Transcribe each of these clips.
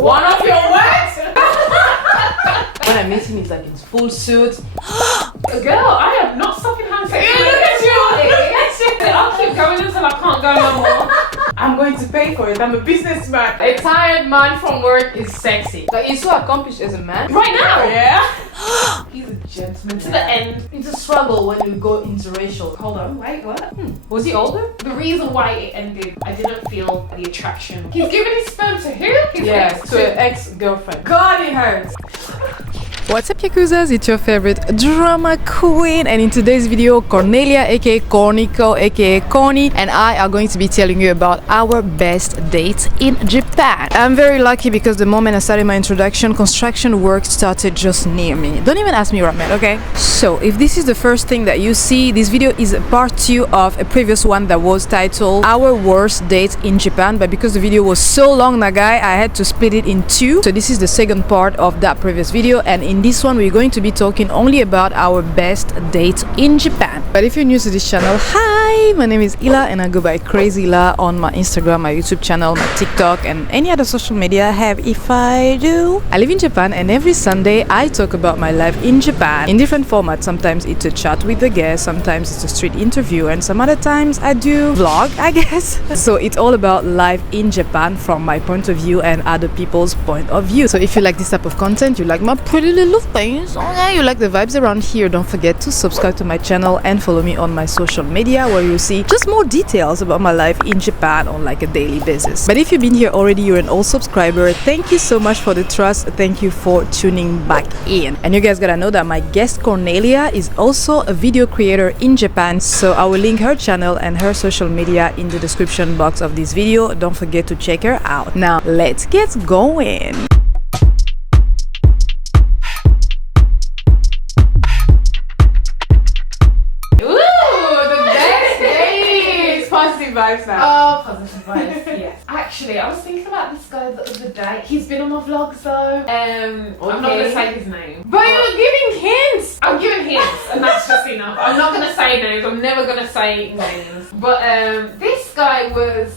One of your what? When I meet him, he's like in full suit. Girl, I am not stopping hand sex. Yeah, look at you. I'll keep going until I can't go no more. I'm going to pay for it. I'm a businessman. A tired man from work is sexy. Like, he's so accomplished as a man. Right now? Yeah. He's a gentleman to the end. It's a struggle when you go interracial. Hold on, wait, what? Was he older? The reason why it ended, I didn't feel the attraction. He's giving his sperm to who? His to an ex-girlfriend. God, it hurts. What's up, Yakuzas? It's your favorite drama queen, and in today's video, Cornelia aka CORNYCO aka Corny and I are going to be telling you about our best dates in Japan. I'm very lucky because the moment I started my introduction, construction work started just near me. Don't even ask me where I'm at, okay? So if this is the first thing that you see, this video is part 2 of a previous one that was titled Our Worst Dates in Japan, but because the video was so long, Nagai, I had to split it in 2. So this is the second part of that previous video, and in this one we're going to be talking only about our best dates in Japan. But if you're new to this channel, hi, my name is Yllah and I go by Crazy Yllah on my Instagram, my YouTube channel, my TikTok and any other social media I have if I do. I live in Japan and every Sunday I talk about my life in Japan in different formats. Sometimes it's a chat with a guest, sometimes it's a street interview, and some other times I do vlog, I guess. So it's all about life in Japan from my point of view and other people's point of view. So if you like this type of content, you like my pretty little things, okay, you like the vibes around here, don't forget to subscribe to my channel and follow me on my social media where you'll see just more details about my life in Japan on like a daily basis. But if you've been here already, you're an old subscriber, thank you so much for the trust, thank you for tuning back in. And you guys gotta know that my guest Cornelia is also a video creator in Japan, so I will link her channel and her social media in the description box of this video. Don't forget to check her out. Now let's get going. Vibes now. Oh, positive vibes, yes. Actually, I was thinking about this guy the other day. He's been on my vlogs though. I'm not gonna say his name. But you were giving hints! I'm giving hints, and that's just enough. I'm not gonna say names, I'm never gonna say names. But this guy was,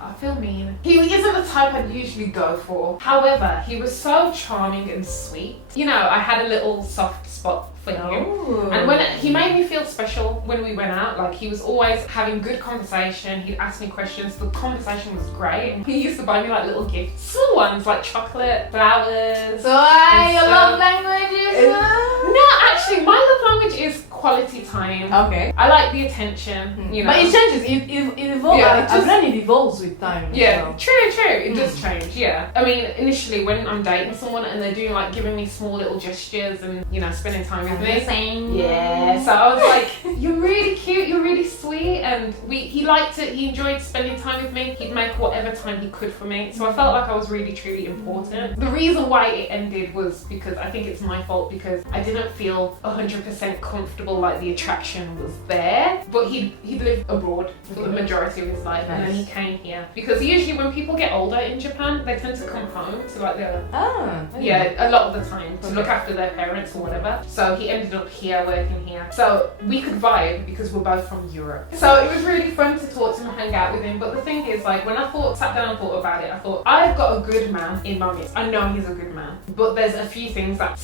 I feel mean. He isn't the type I'd usually go for. However, he was so charming and sweet. You know, I had a little soft spot for him. And when he made me feel special when we went out. Like, he was always having good conversation. He'd ask me questions. The conversation was great. And he used to buy me like little gifts. Small ones like chocolate, flowers. So your love language is? No, actually, my love language is quality time. Okay. I like the attention, you know. But it changes. It evolves. Yeah, I've learned it evolves with time. Yeah, so. true. It does change, yeah. I mean, initially when I'm dating someone and they're doing like giving me small little gestures and, you know, spending time with me. Yeah, so I was like, you're really cute, you're really sweet, and he enjoyed spending time with me. He'd make whatever time he could for me. So I felt like I was really, truly important. The reason why it ended was because I think it's my fault, because I didn't feel 100% comfortable, like the attraction was there. But he lived abroad for the majority of his life, and then he came here. Because usually when people get older in Japan, they tend to come home to like their a lot of the time to look after their parents or whatever. So he ended up here, working here. So we could vibe because we're both from Europe. So it was really fun to talk to him and hang out with him. But the thing is, like, when I sat down and thought about it, I thought, I've got a good man in my midst. I know he's a good man. But there's a few things that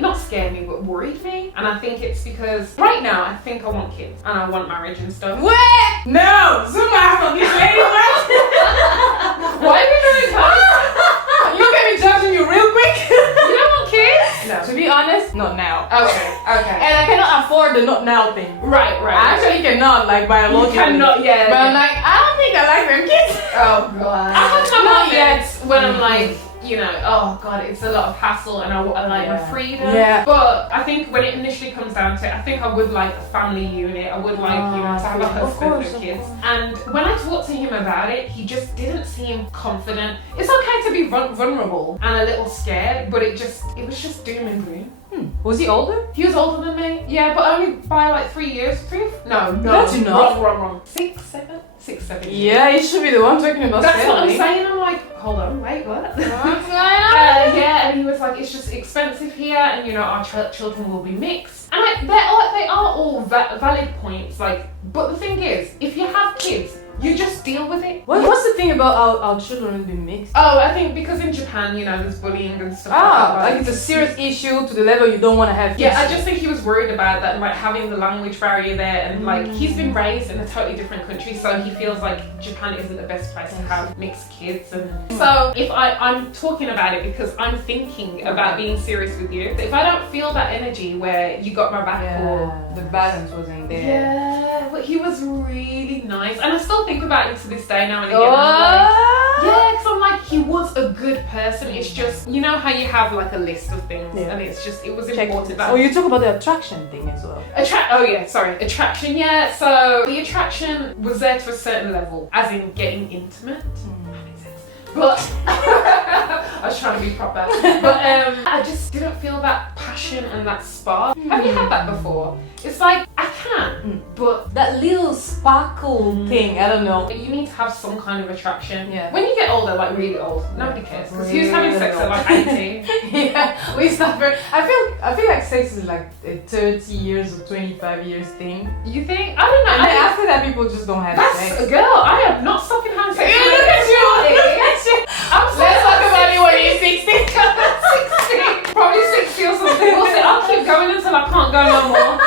not scared me, but worried me. And I think it's because right now, I think I want kids and I want marriage and stuff. What? No! Zoom out on this lady, what? Why are you doing that? You can be judging you real quick. You don't want kids? No. To be honest, not now. Okay. And I cannot afford the not now thing. Right. I actually cannot, like, biologically. You cannot, yeah. But I'm like, I don't think I like them kids. Oh god. I don't know about yet when I'm like, you know, oh god, it's a lot of hassle and I like my freedom. Yeah. But I think when it initially comes down to it, I think I would like a family unit. I would like, you know, to have a husband and kids. And when I talked to him about it, he just didn't seem confident. It's okay to be vulnerable and a little scared, but it was just doom and gloom. Was he older? He was older than me. Yeah, but only by like 3 years. No. That's enough. Wrong. 6, 7 years. Yeah, he should be the one talking about That's family. what I'm saying. I'm like, hold on, wait, what? What's going on? Yeah, and he was like, it's just expensive here, and you know, our children will be mixed. And like, they are all valid points. Like, but the thing is, if you have kids, you just deal with it. What's the thing about our children being mixed? Oh, I think because in Japan, you know, there's bullying and stuff Like it's a serious issue to the level you don't want to have kids. Yeah, I just think he was worried about that, like having the language barrier there, and like he's been raised in a totally different country, so he feels like Japan isn't the best place to have mixed kids. And so if I'm talking about it because I'm thinking about being serious with you, if I don't feel that energy where you got my back or the balance wasn't there. yeah, but he was really nice, and I still think about him to this day now and again. And I'm like, yeah, because I'm like, he was a good person. It's just, you know how you have like a list of things, and it's just, it was important that. Oh, you talk about the attraction thing as well. Attraction, yeah. So the attraction was there to a certain level, as in getting intimate. That makes sense. But I was trying to be proper. But I just didn't feel that passion and that spark. Have you had that before? It's like, I can, but that little sparkle thing, I don't know. you need to have some kind of attraction. Yeah. When you get older, like really old, nobody cares. Because he was having sex at like 18. Yeah, we start very. I feel like sex is like a 30 years or 25 years thing. You think? I don't know. And then after that, people just don't have sex. That's girl. I am not stopping having sex. Yeah, look at you. Let's talk about it when you're 60. 60. Probably 60 or something. We'll see. I'll keep going until I can't go no more.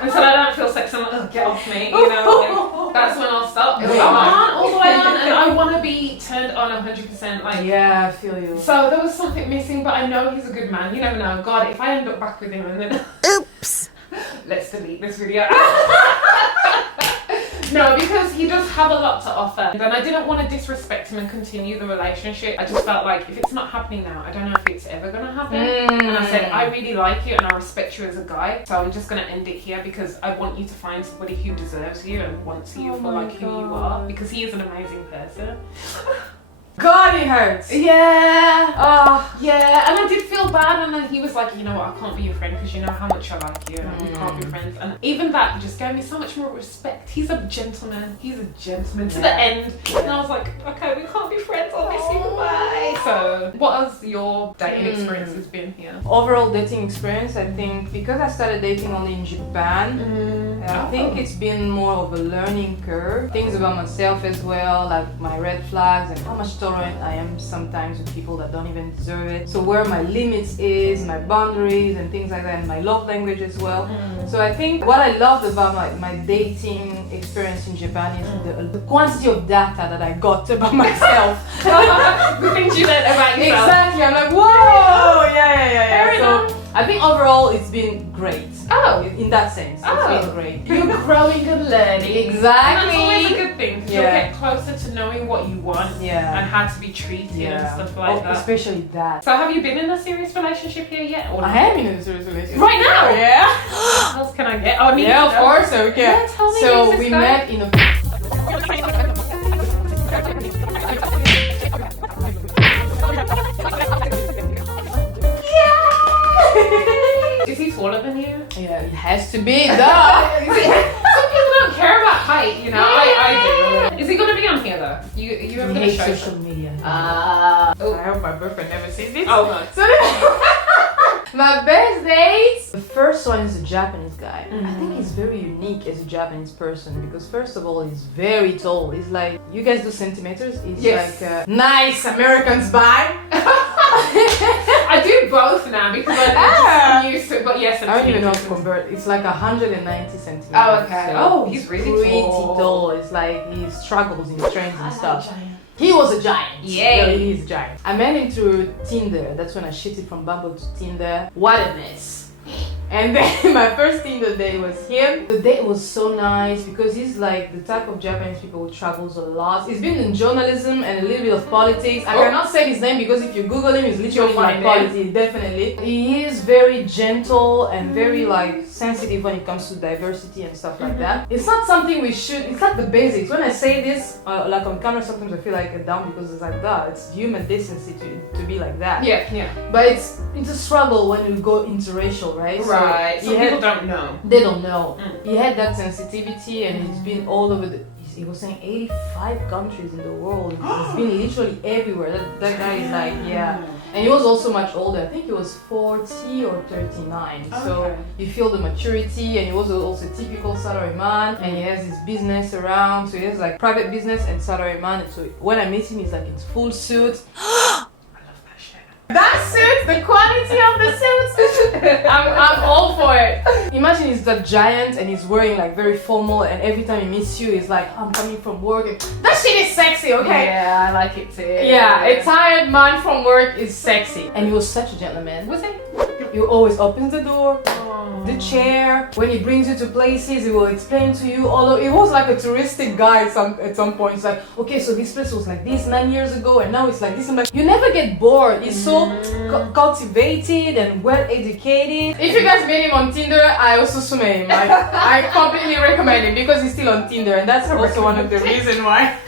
Until I don't feel sex, I'm like, oh, get off me. You know, like, that's when I'll stop. I'm on all the way on, and I want to be turned on 100%. Like, yeah, I feel you. so there was something missing, but I know he's a good man. You never know. God, if I end up back with him and then Oops. let's delete this video. No, because he does have a lot to offer, and I didn't want to disrespect him and continue the relationship. I just felt like if it's not happening now, I don't know if it's ever gonna happen. And I said, I really like you and I respect you as a guy, so I'm just gonna end it here because I want you to find somebody who deserves you and wants you for like who you are, because he is an amazing person. God, it hurts. Yeah. Oh, yeah. And I did feel bad, and then he was like, you know what, I can't be your friend because you know how much I like you, and we can't be friends. And even that just gave me so much more respect. He's a gentleman. He's a gentleman to the end. And I was like, okay, we can't be friends. I'll miss you. Bye. So, what has your dating experiences been here? Overall dating experience, I think, because I started dating only in Japan, I think it's been more of a learning curve. Things about myself as well, like my red flags and how much tolerant I am sometimes with people that don't even deserve it. So where my limits is, my boundaries and things like that, and my love language as well. So I think what I loved about my dating experience in Japan is the quantity of data that I got about myself. The things you learned about yourself. Exactly, I'm like, whoa, yeah. Fair enough. I think overall it's been great. Oh. In that sense, it's been great. You're growing and learning. Exactly. And that's always a good thing, because you'll Yeah. get closer to knowing what you want and how to be treated and stuff like that. Especially that. So have you been in a serious relationship here yet? Or I am in a serious relationship. Right now? Yeah. What else can I get? Oh, I need Yeah, to of know. course. Okay. Yeah, tell me, So who's this we guy? met in a. Is he taller than you? Yeah, it has to be. Duh. Some people don't care about height, you know. I do. Is he gonna be on here though? You ever gonna hate show social media. I hope my boyfriend never sees this. Oh no. So my best dates. The first one is a Japanese guy. I think he's very unique as a Japanese person because first of all he's very tall. He's like, you guys do centimeters? He's like nice Americans by. I do both now because I'm used to it, but yes, I don't even know how to convert. It's like 190 centimeters. Oh, okay. So Oh, he's really pretty tall. tall. It's like he struggles in trains and stuff. He was a giant. Yay. Yeah, he's a giant. I met him through Tinder. That's when I shifted from Bumble to Tinder. What a mess. And then my first Tinder date was him. The date was so nice because he's like the type of Japanese people who travels a lot. He's been in journalism and a little bit of politics. I cannot say his name because if you Google him, he's literally like politics, definitely. He is very gentle and very like sensitive when it comes to diversity and stuff like that. It's not something we should, it's like the basics. When I say this, like on camera, sometimes I feel like a dumb because it's like, duh, it's human decency to be like that. Yeah. But it's a struggle when you go interracial, right? Right. So Some people don't know. They don't know. He had that sensitivity and he's been all over he was saying 85 countries in the world. He's been literally everywhere. That guy is like, yeah. And he was also much older. I think he was 40 or 39. Okay. So you feel the maturity, and he was also a typical salary man, and he has his business around. So he has like private business and salary man. And so when I meet him, he's like in full suit. That suit, the quality of the suits, I'm all for it. Imagine he's that giant and he's wearing like very formal, and every time he meets you, he's like, I'm coming from work. And that shit is sexy, okay? Yeah, I like it too. Yeah, a tired man from work is sexy. And he was such a gentleman. Was he? He always opens the door, Oh. the chair. When he brings you to places, he will explain to you. Although he was like a touristic guy at some point. It's like, okay, so this place was like this 9 years ago, and now it's like this. I'm like, you never get bored. He's so cultivated and well educated. If you guys meet him on Tinder, I also sume him. Like, I completely recommend him because he's still on Tinder, and that's also one of the reasons why.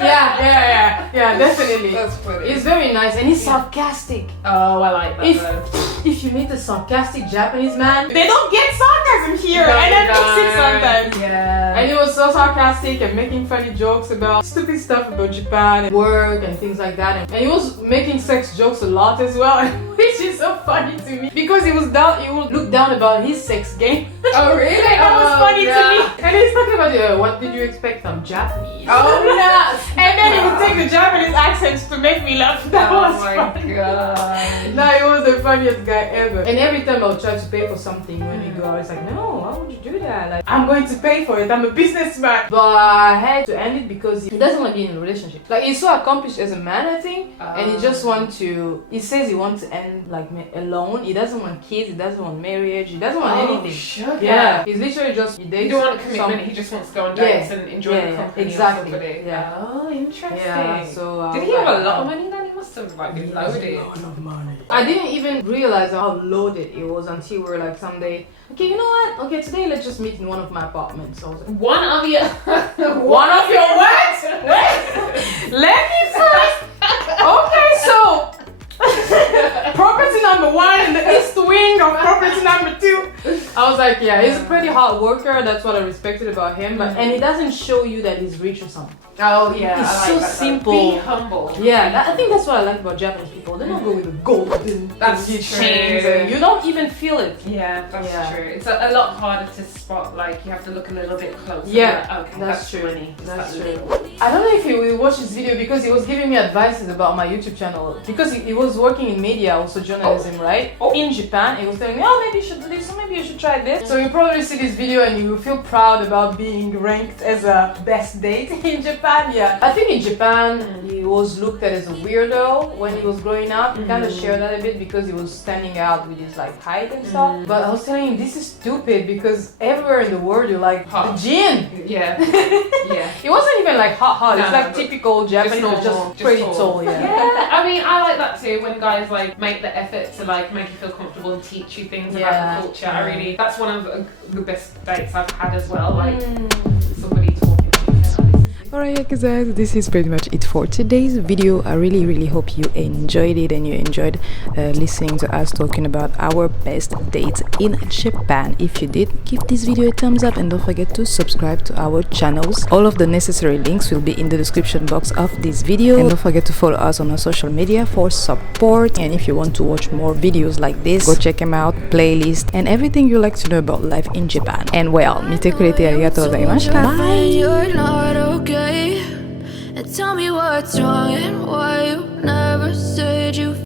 Yeah, definitely. That's funny. He's very nice, and he's sarcastic. Oh, I like that. If you meet a sarcastic Japanese man, they don't get sarcasm here, and I fix it sometimes. Yeah. And he was so sarcastic and making funny jokes about stupid stuff about Japan and work and things like that. And he was making sex jokes a lot as well, which is so funny to me because he would look down about his sex game. Oh, really? That was funny to me. And he's talking about, what did you expect? I'm Japanese. Oh, no. And then he would take the Japanese accents to make me laugh. That was funny. God. No, he was the funniest guy ever. And every time I would try to pay for something when we go out, it's like, no, why would you do that? Like, I'm going to pay for it. I'm a businessman. But I had to end it because he doesn't want to be in a relationship. Like, he's so accomplished as a man, I think. And he just wants to, he says he wants to end like alone. He doesn't want kids. He doesn't want marriage. He doesn't want anything. Sugar. Yeah. He's literally just, he dates. He don't want a commitment. He just wants to go on dates and enjoy the company. Exactly. Of somebody. Yeah. Oh, interesting. Yeah. So did he have a lot of money then? He must have like been loaded. A lot of money. I didn't even realize how loaded it was until we were like someday, okay, you know what? Okay, today let's just meet in one of my apartments. So I was like, One of your one of your what? Let me first. Okay, so property number 1 in the east wing of property number 2. I was like, yeah, he's a pretty hard worker. That's what I respected about him. But and he doesn't show you that he's rich or something. Oh yeah, He's I like so that. simple. Be humble. Yeah, I think that's what I like about Japanese people. They don't go with the golden That's chains. true. And you don't even feel it. Yeah, that's Yeah. true. It's a lot harder to spot. Like you have to look a little bit closer. Yeah, Like, okay, that's true. Money. That's true. I don't know if he will watch this video because he was giving me advices about my YouTube channel because he was working in media, also journalism, right? In Japan. He was telling me, oh, maybe you should do this, or maybe you should try this. So you'll probably see this video and you will feel proud about being ranked as a best date in Japan. Yeah, I think in Japan he was looked at as a weirdo when he was growing up. He kind of shared that a bit because he was standing out with his like height and stuff. But I was telling him this is stupid because everywhere in the world you're like the Jin. Yeah. Yeah. It wasn't even like hot. No, It's like but typical Japanese, but just pretty tall. Yeah. Yeah, I mean, I like that too. When guys like make the effort to like make you feel comfortable and teach you things about the culture. I really, that's one of the best dates I've had as well. Like somebody talking. Alright guys, this is pretty much it for today's video. I really hope you enjoyed it and you enjoyed listening to us talking about our best dates in Japan. If you did, give this video a thumbs up and don't forget to subscribe to our channels. All of the necessary links will be in the description box of this video, and don't forget to follow us on our social media for support. And if you want to watch more videos like this, go check them out, playlist and everything you like to know about life in Japan. And well, mite kurete arigatou gozaimashita. Bye. You're not okay, and tell me what's wrong and why you